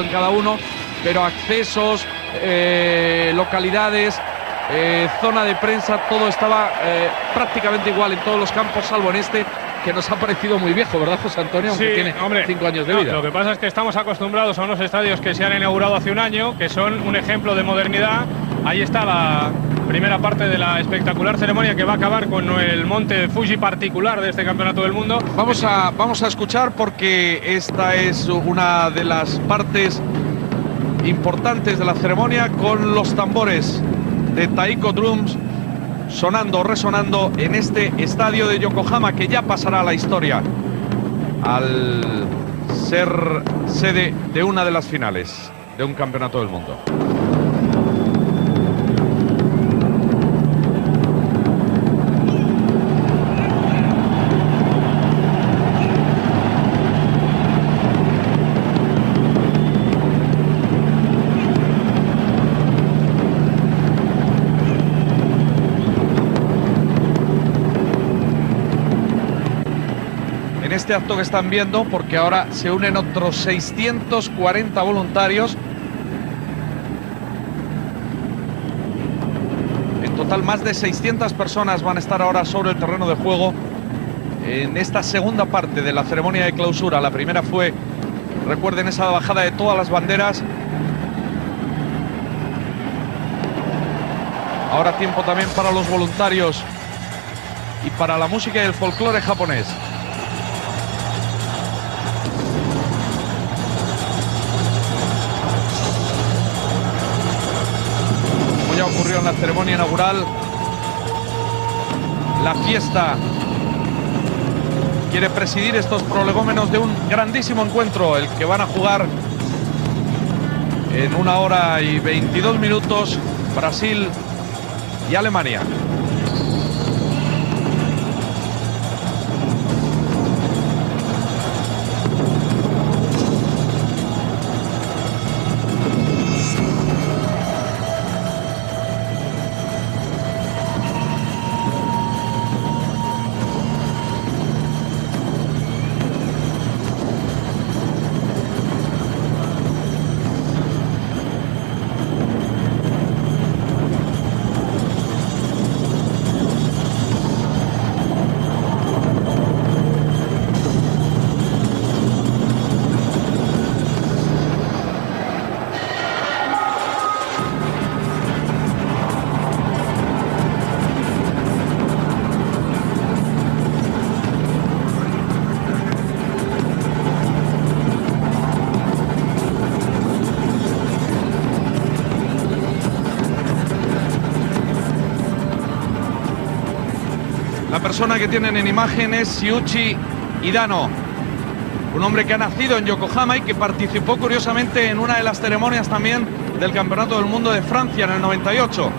en cada uno, pero accesos, localidades, zona de prensa, todo estaba prácticamente igual en todos los campos, salvo en este, que nos ha parecido muy viejo, ¿verdad, José Antonio? Aunque Sí, tiene 5 años de vida. Lo que pasa es que estamos acostumbrados a unos estadios que se han inaugurado hace un año, que son un ejemplo de modernidad. Ahí está la primera parte de la espectacular ceremonia que va a acabar con el monte Fuji particular de este Campeonato del Mundo. Vamos a escuchar, porque esta es una de las partes importantes de la ceremonia, con los tambores de Taiko Drums sonando, resonando en este estadio de Yokohama, que ya pasará a la historia al ser sede de una de las finales de un Campeonato del Mundo. En este acto que están viendo, porque ahora se unen otros 640 voluntarios. En total, más de 600 personas van a estar ahora sobre el terreno de juego en esta segunda parte de la ceremonia de clausura. La primera fue, recuerden, esa bajada de todas las banderas. Ahora tiempo también para los voluntarios y para la música y el folclore japonés. Ocurrió en la ceremonia inaugural, la fiesta quiere presidir estos prolegómenos de un grandísimo encuentro, el que van a jugar en 1 hora y 22 minutos Brasil y Alemania. La persona que tienen en imagen es Shuichi Hidano, un hombre que ha nacido en Yokohama y que participó curiosamente en una de las ceremonias también del Campeonato del Mundo de Francia en el 98.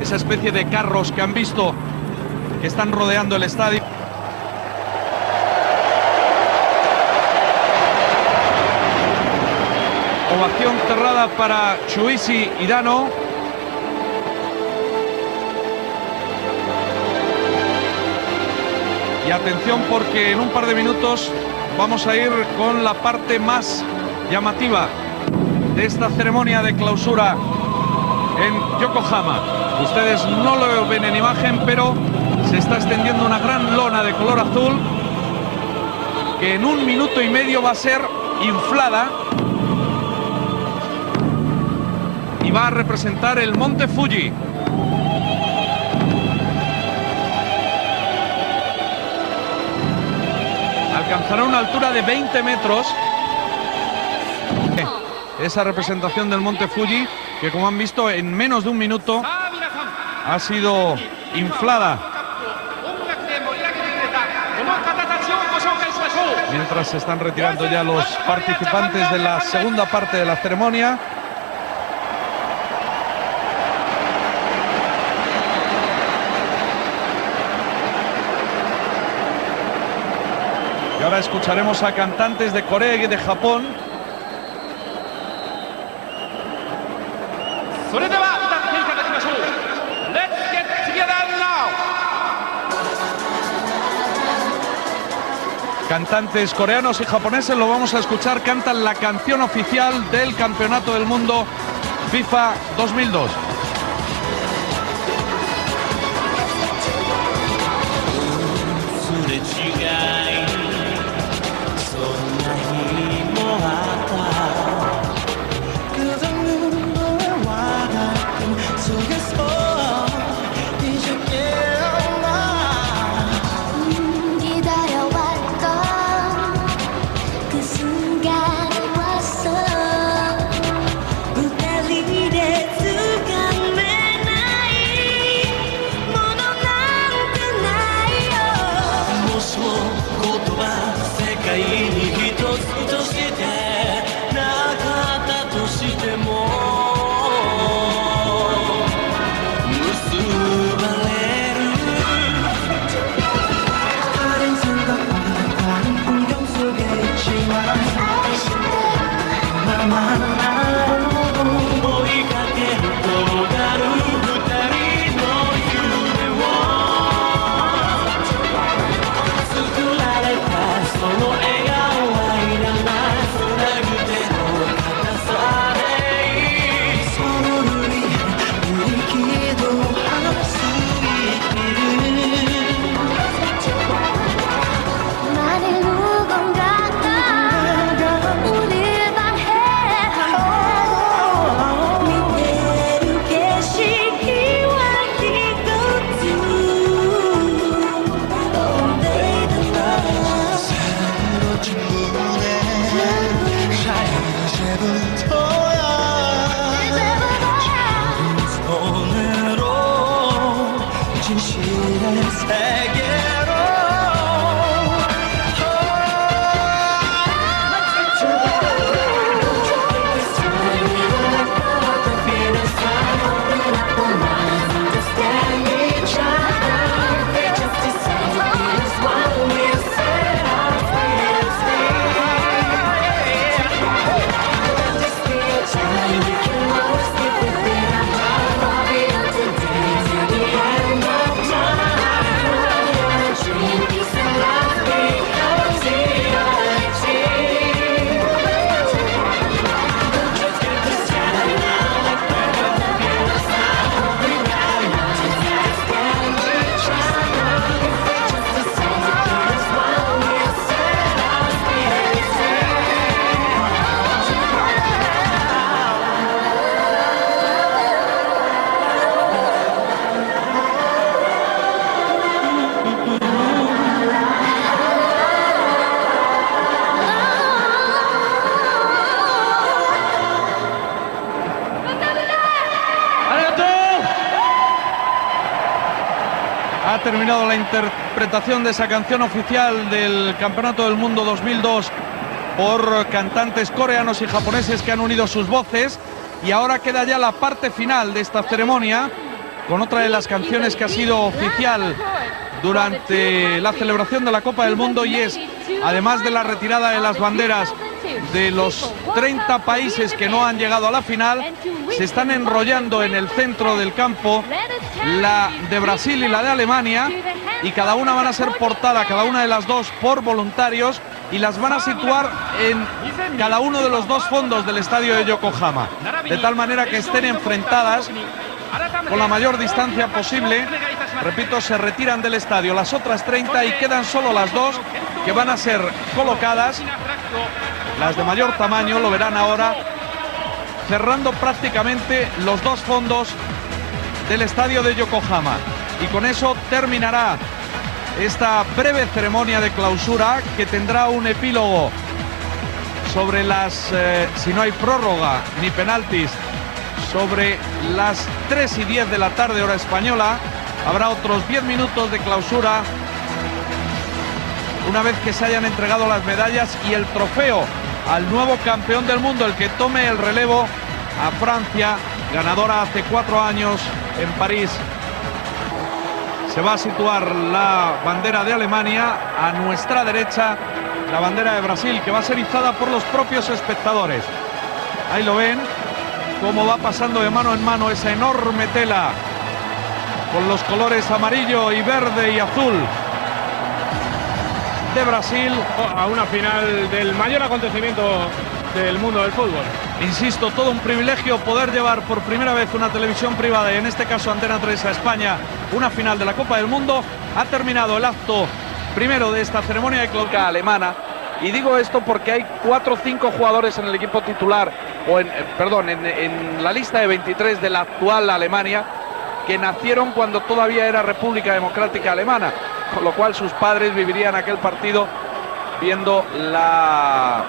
Esa especie de carros que han visto que están rodeando el estadio. Ovación cerrada para Shuichi Hidano. Y atención, porque en un par de minutos vamos a ir con la parte más llamativa de esta ceremonia de clausura en Yokohama. Ustedes no lo ven en imagen, pero se está extendiendo una gran lona de color azul que en 1 minuto y medio va a ser inflada y va a representar el monte Fuji. Alcanzará una altura de 20 metros. Esa representación del monte Fuji, que como han visto en menos de 1 minuto ha sido inflada. Mientras se están retirando ya los participantes de la segunda parte de la ceremonia. Y ahora escucharemos a cantantes de Corea y de Japón. cantantes coreanos y japoneses, lo vamos a escuchar, cantan la canción oficial del Campeonato del Mundo FIFA 2002. Ha terminado la interpretación de esa canción oficial del Campeonato del Mundo 2002 por cantantes coreanos y japoneses que han unido sus voces, y ahora queda ya la parte final de esta ceremonia con otra de las canciones que ha sido oficial durante la celebración de la Copa del Mundo, y es, además de la retirada de las banderas de los 30 países que no han llegado a la final, se están enrollando en el centro del campo la de Brasil y la de Alemania, y cada una van a ser portada, cada una de las dos, por voluntarios, y las van a situar en cada uno de los dos fondos del estadio de Yokohama, de tal manera que estén enfrentadas con la mayor distancia posible. Repito, se retiran del estadio las otras 30 y quedan solo las dos que van a ser colocadas, las de mayor tamaño, lo verán ahora, cerrando prácticamente los dos fondos del estadio de Yokohama. Y con eso terminará esta breve ceremonia de clausura, que tendrá un epílogo sobre las, si no hay prórroga ni penaltis, sobre las 3:10 de la tarde, hora española. Habrá otros 10 minutos de clausura una vez que se hayan entregado las medallas y el trofeo al nuevo campeón del mundo, el que tome el relevo a Francia, ganadora hace 4 años en París. Se va a situar la bandera de Alemania, a nuestra derecha la bandera de Brasil, que va a ser izada por los propios espectadores. Ahí lo ven, cómo va pasando de mano en mano esa enorme tela con los colores amarillo y verde y azul. de Brasil. A una final del mayor acontecimiento del mundo del fútbol. Insisto, todo un privilegio poder llevar por primera vez una televisión privada, y en este caso Antena 3 a España, una final de la Copa del Mundo. Ha terminado el acto primero de esta ceremonia de clausura alemana. Y digo esto porque hay 4 o 5 jugadores en el equipo titular, o en la lista de 23 de la actual Alemania, que nacieron cuando todavía era República Democrática Alemana, con lo cual sus padres vivirían aquel partido viendo la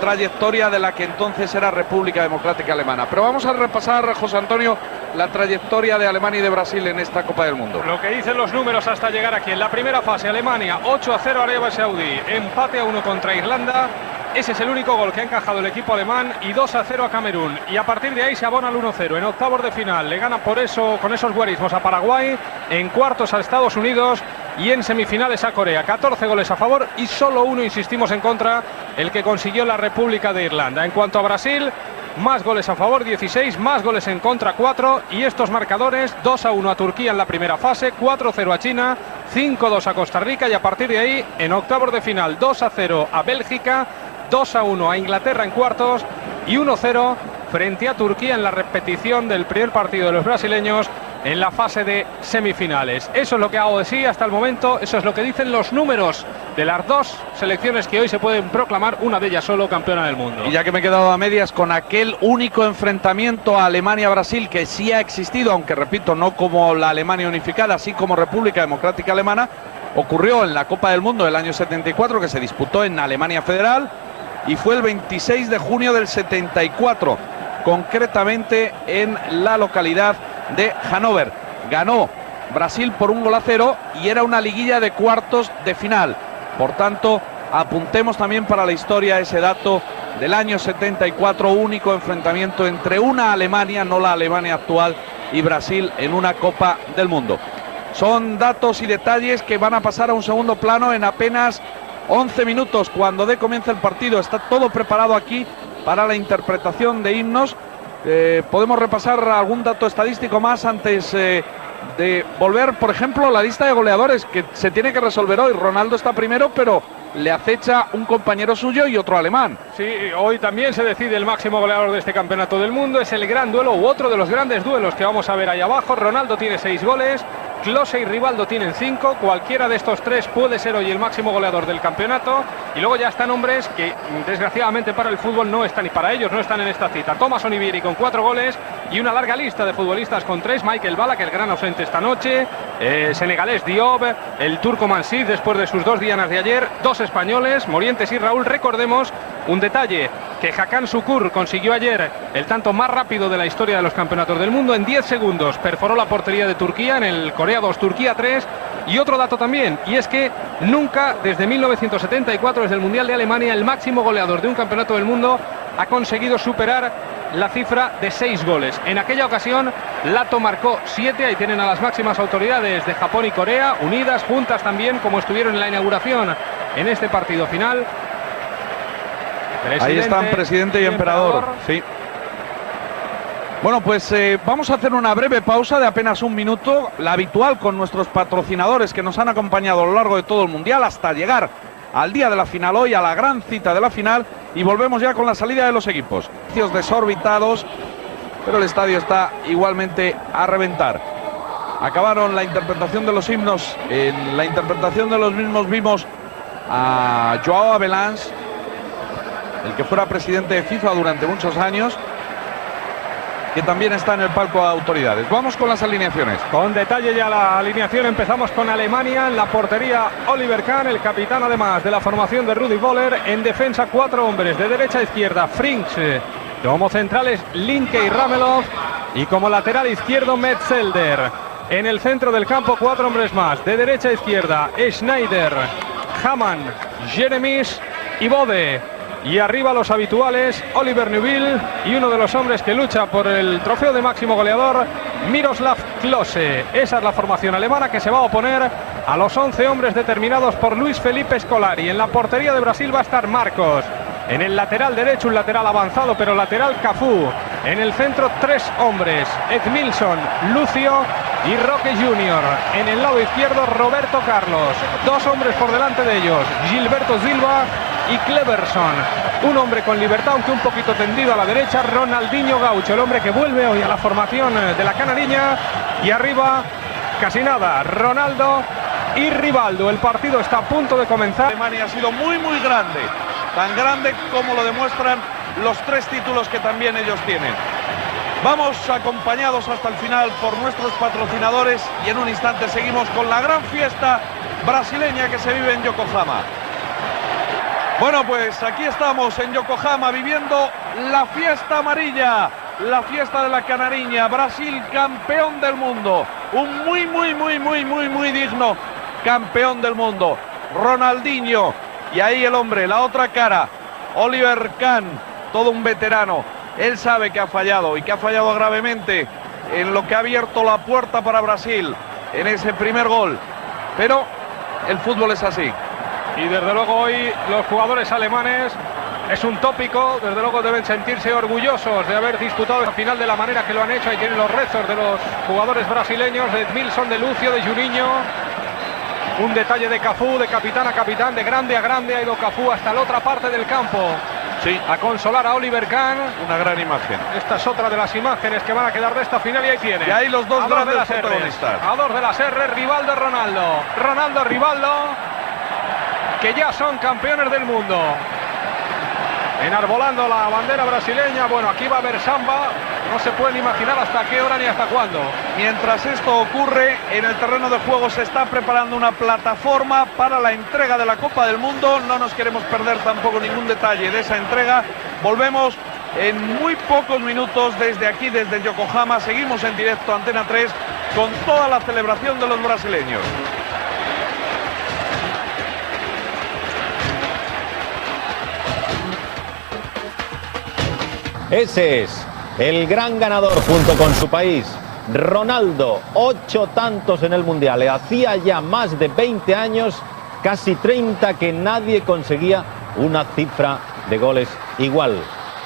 trayectoria de la que entonces era República Democrática Alemana. Pero vamos a repasar, José Antonio, la trayectoria de Alemania y de Brasil en esta Copa del Mundo. Lo que dicen los números hasta llegar aquí. En la primera fase, Alemania 8-0 a Arabia Saudí, empate a 1 contra Irlanda. Ese es el único gol que ha encajado el equipo alemán, y 2-0 a Camerún. Y a partir de ahí se abona el 1-0. En octavos de final le gana por eso, con esos guarismos, a Paraguay. En cuartos a Estados Unidos. Y en semifinales a Corea. 14 goles a favor y solo 1, insistimos, en contra, el que consiguió la República de Irlanda. En cuanto a Brasil, más goles a favor, 16, más goles en contra, 4. Y estos marcadores: 2-1 a Turquía en la primera fase, 4-0 a China, 5-2 a Costa Rica. Y a partir de ahí, en octavos de final, 2-0 a Bélgica, 2-1 a Inglaterra en cuartos y 1-0 frente a Turquía en la repetición del primer partido de los brasileños en la fase de semifinales. Eso es lo que hago de sí hasta el momento, eso es lo que dicen los números de las 2 selecciones que hoy se pueden proclamar, una de ellas solo campeona del mundo. Y ya que me he quedado a medias con aquel único enfrentamiento a Alemania-Brasil que sí ha existido, aunque repito, no como la Alemania unificada, así como República Democrática Alemana, ocurrió en la Copa del Mundo del año 74, que se disputó en Alemania Federal, y fue el 26 de junio del 74, concretamente en la localidad de Hannover. Ganó Brasil por 1-0 y era una liguilla de cuartos de final. Por tanto, apuntemos también para la historia ese dato del año 74, único enfrentamiento entre una Alemania, no la Alemania actual, y Brasil en una Copa del Mundo. Son datos y detalles que van a pasar a un segundo plano en apenas 11 minutos, cuando dé comienza el partido. Está todo preparado aquí para la interpretación de himnos. Podemos repasar algún dato estadístico más antes de volver, por ejemplo, a la lista de goleadores, que se tiene que resolver hoy. Ronaldo está primero, pero le acecha un compañero suyo y otro alemán. Sí, hoy también se decide el máximo goleador de este campeonato del mundo. Es el gran duelo, u otro de los grandes duelos que vamos a ver ahí abajo. Ronaldo tiene 6 goles, Klose y Rivaldo tienen 5. Cualquiera de estos 3 puede ser hoy el máximo goleador del campeonato. Y luego ya están hombres que, desgraciadamente para el fútbol, no están, y para ellos no están en esta cita. Thomas Onivieri con 4 goles y una larga lista de futbolistas con 3. Michael Ballack, el gran ausente esta noche, senegalés Diop, el turco Mansif después de sus 2 dianas de ayer, 2 españoles, Morientes y Raúl. Recordemos un detalle, que Hakan Şükür consiguió ayer el tanto más rápido de la historia de los campeonatos del mundo. En 10 segundos perforó la portería de Turquía en el Corea 2, Turquía 3. Y otro dato también, y es que nunca desde 1974, desde el Mundial de Alemania, el máximo goleador de un campeonato del mundo ha conseguido superar la cifra de 6 goles. En aquella ocasión Lato marcó 7, ahí tienen a las máximas autoridades de Japón y Corea, unidas, juntas también, como estuvieron en la inauguración en este partido final. Ahí están presidente y emperador. Sí. Bueno, pues vamos a hacer una breve pausa de apenas 1 minuto, la habitual, con nuestros patrocinadores que nos han acompañado a lo largo de todo el Mundial hasta llegar al día de la final hoy, a la gran cita de la final, y volvemos ya con la salida de los equipos. Desorbitados, pero el estadio está igualmente a reventar. Acabaron la interpretación de los himnos. En la interpretación de los mismos vimos a Joao Havelange, el que fuera presidente de FIFA durante muchos años, que también está en el palco de autoridades. Vamos con las alineaciones. Con detalle ya la alineación. Empezamos con Alemania. En la portería, Oliver Kahn, el capitán además de la formación de Rudi Völler. En defensa, 4 hombres de derecha a izquierda: Frings. Como centrales, Linke y Ramelov. Y como lateral izquierdo, Metzelder. En el centro del campo, 4 hombres más de derecha a izquierda: Schneider, Hamann, Jeremies y Bode. Y arriba los habituales, Oliver Neuville, y uno de los hombres que lucha por el trofeo de máximo goleador, Miroslav Klose. Esa es la formación alemana que se va a oponer a los 11 hombres determinados por Luis Felipe Scolari. En la portería de Brasil va a estar Marcos. En el lateral derecho, un lateral avanzado, pero lateral Cafú. En el centro, 3 hombres: Edmilson, Lucio y Roque Junior. En el lado izquierdo, Roberto Carlos. Dos hombres por delante de ellos, Gilberto Silva y Cleverson. Un hombre con libertad, aunque un poquito tendido a la derecha, Ronaldinho Gaucho, el hombre que vuelve hoy a la formación de la canariña. Y arriba, casi nada, Ronaldo y Rivaldo. El partido está a punto de comenzar. Alemania ha sido muy grande, tan grande como lo demuestran los 3 títulos que también ellos tienen. Vamos acompañados hasta el final por nuestros patrocinadores y en un instante seguimos con la gran fiesta brasileña que se vive en Yokohama. Bueno, pues aquí estamos en Yokohama viviendo la fiesta amarilla, la fiesta de la canariña. Brasil campeón del mundo, un muy digno campeón del mundo, Ronaldinho. Y ahí el hombre, la otra cara, Oliver Kahn, todo un veterano. Él sabe que ha fallado y que ha fallado gravemente en lo que ha abierto la puerta para Brasil en ese primer gol. Pero el fútbol es así. Y desde luego hoy los jugadores alemanes, es un tópico, desde luego deben sentirse orgullosos de haber disputado la final de la manera que lo han hecho. Ahí tienen los rezos de los jugadores brasileños, de Edmilson, de Lucio, de Juninho. Un detalle de Cafú, de capitán a capitán, de grande a grande, ha ido Cafú hasta la otra parte del campo. Sí, a consolar a Oliver Kahn. Una gran imagen. Esta es otra de las imágenes que van a quedar de esta final y ahí tiene. Y ahí los dos grandes protagonistas. A 2 de las R, Rivaldo, Ronaldo. Ronaldo, Rivaldo, que ya son campeones del mundo. Enarbolando la bandera brasileña. Bueno, aquí va a haber samba. No se pueden imaginar hasta qué hora ni hasta cuándo. Mientras esto ocurre, en el terreno de juego se está preparando una plataforma para la entrega de la Copa del Mundo. No nos queremos perder tampoco ningún detalle de esa entrega. Volvemos en muy pocos minutos desde aquí, desde Yokohama. Seguimos en directo Antena 3 con toda la celebración de los brasileños. Ese es el gran ganador junto con su país, Ronaldo, 8 tantos en el Mundial. Hacía ya más de 20 años, casi 30, que nadie conseguía una cifra de goles igual.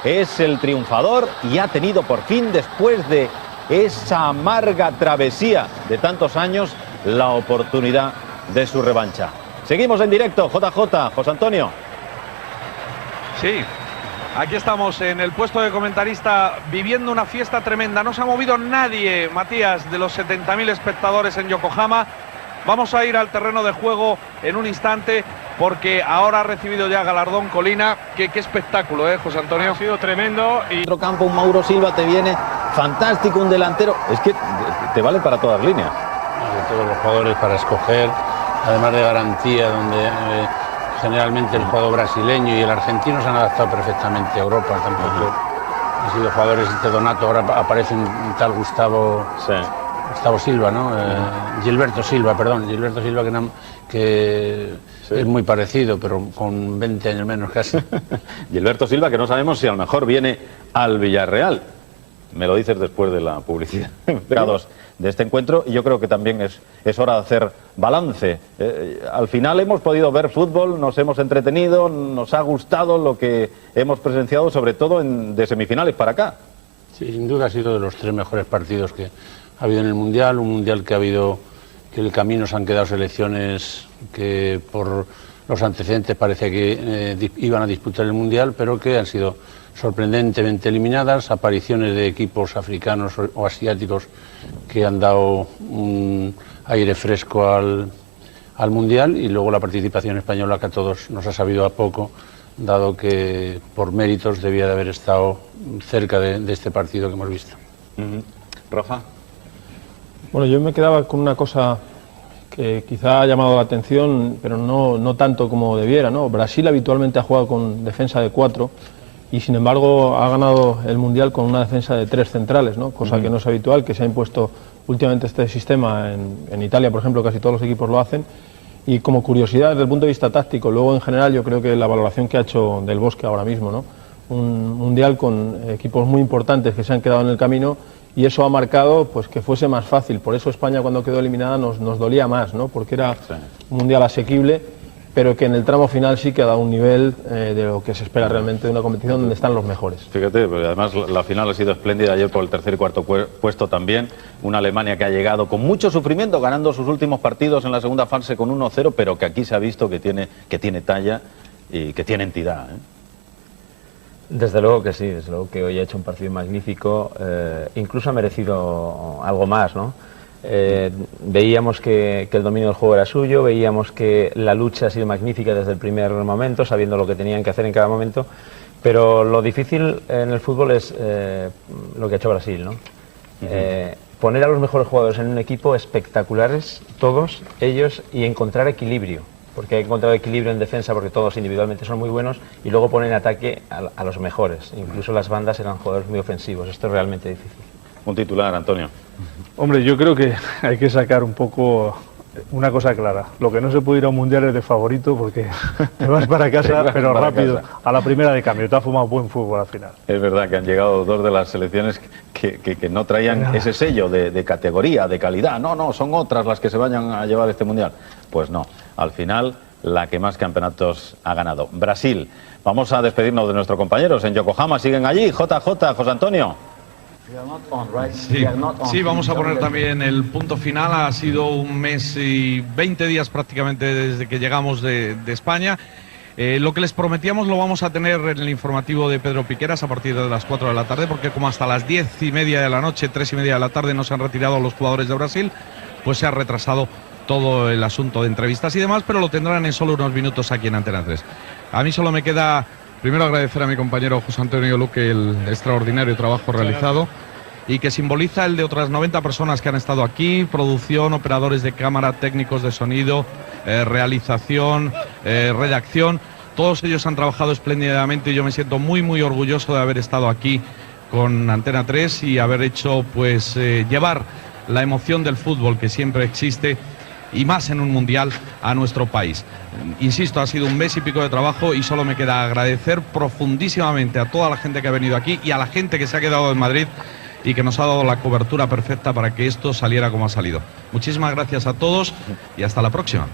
Es el triunfador y ha tenido por fin, después de esa amarga travesía de tantos años, la oportunidad de su revancha. Seguimos en directo, JJ, José Antonio. Sí. Aquí estamos en el puesto de comentarista viviendo una fiesta tremenda. No se ha movido nadie, Matías, de los 70.000 espectadores en Yokohama. Vamos a ir al terreno de juego en un instante porque ahora ha recibido ya galardón Colina. Qué espectáculo, José Antonio. Ha sido tremendo. Y Otro campo, un Mauro Silva te viene fantástico, un delantero. Es que te vale para todas líneas. De todos los jugadores para escoger, además de garantía, donde... generalmente el juego brasileño y el argentino se han adaptado perfectamente a Europa. Tampoco han sido jugadores de Donato, ahora aparece un tal Gustavo Silva, ¿no? Gilberto Silva, que sí, es muy parecido, pero con 20 años menos casi. Gilberto Silva, que no sabemos si a lo mejor viene al Villarreal. Me lo dices después de la publicidad. De este encuentro, y yo creo que también es hora de hacer balance. Al final hemos podido ver fútbol, nos hemos entretenido, nos ha gustado lo que hemos presenciado, sobre todo de semifinales para acá. Sí, sin duda ha sido de los 3 mejores partidos que ha habido en el Mundial, un Mundial que el camino se han quedado selecciones que por los antecedentes parece que iban a disputar el Mundial, pero que han sido sorprendentemente eliminadas, apariciones de equipos africanos o asiáticos que han dado un aire fresco al Mundial, y luego la participación española, que a todos nos ha sabido a poco, dado que por méritos debía de haber estado cerca de este partido que hemos visto. Rafa. Bueno, yo me quedaba con una cosa que quizá ha llamado la atención, pero no tanto como debiera, ¿no? Brasil habitualmente ha jugado con defensa de 4 y sin embargo ha ganado el Mundial con una defensa de 3 centrales, ¿no? Cosa que no es habitual, que se ha impuesto últimamente este sistema en Italia, por ejemplo, casi todos los equipos lo hacen. Y como curiosidad desde el punto de vista táctico, luego en general yo creo que la valoración que ha hecho Del Bosque ahora mismo, ¿no? Un Mundial con equipos muy importantes que se han quedado en el camino, y eso ha marcado pues que fuese más fácil. Por eso España, cuando quedó eliminada, nos dolía más, ¿no? Porque era un Mundial asequible, pero que en el tramo final sí que ha dado un nivel de lo que se espera realmente de una competición donde están los mejores. Fíjate, porque además la final ha sido espléndida ayer por el tercer y cuarto puesto también. Una Alemania que ha llegado con mucho sufrimiento, ganando sus últimos partidos en la segunda fase con 1-0, pero que aquí se ha visto que tiene talla y que tiene entidad, ¿eh? Desde luego que sí, desde luego que hoy ha hecho un partido magnífico, incluso ha merecido algo más, ¿no? Veíamos que el dominio del juego era suyo, veíamos que la lucha ha sido magnífica desde el primer momento, sabiendo lo que tenían que hacer en cada momento, pero lo difícil en el fútbol es lo que ha hecho Brasil, ¿no? Poner a los mejores jugadores en un equipo espectaculares, todos ellos, y encontrar equilibrio, porque ha encontrado equilibrio en defensa porque todos individualmente son muy buenos, y luego poner en ataque a los mejores, incluso las bandas eran jugadores muy ofensivos. Esto es realmente difícil. Un titular, Antonio. Hombre, yo creo que hay que sacar un poco una cosa clara. Lo que no se puede ir a un mundial es de favorito porque te vas para casa, pero rápido, a la primera de cambio. Te ha fumado buen fútbol al final. Es verdad que han llegado dos de las selecciones que no traían ese sello de categoría, de calidad. No, son otras las que se vayan a llevar este mundial. Pues no, al final la que más campeonatos ha ganado. Brasil. Vamos a despedirnos de nuestros compañeros en Yokohama. Siguen allí. José Antonio. Sí, vamos a poner también el punto final. Ha sido un mes y 20 días prácticamente desde que llegamos de España. Lo que les prometíamos lo vamos a tener en el informativo de Pedro Piqueras a partir de las 4 de la tarde, porque como hasta las 10:30 de la noche, 3:30 de la tarde no se han retirado los jugadores de Brasil, pues se ha retrasado todo el asunto de entrevistas y demás, pero lo tendrán en solo unos minutos aquí en Antena 3. A mí solo me queda primero agradecer a mi compañero José Antonio Luque el extraordinario trabajo realizado y que simboliza el de otras 90 personas que han estado aquí, producción, operadores de cámara, técnicos de sonido, realización, redacción. Todos ellos han trabajado espléndidamente y yo me siento muy orgulloso de haber estado aquí con Antena 3 y haber hecho pues llevar la emoción del fútbol que siempre existe y más en un mundial a nuestro país. Insisto, ha sido un mes y pico de trabajo y solo me queda agradecer profundísimamente a toda la gente que ha venido aquí y a la gente que se ha quedado en Madrid y que nos ha dado la cobertura perfecta para que esto saliera como ha salido. Muchísimas gracias a todos y hasta la próxima.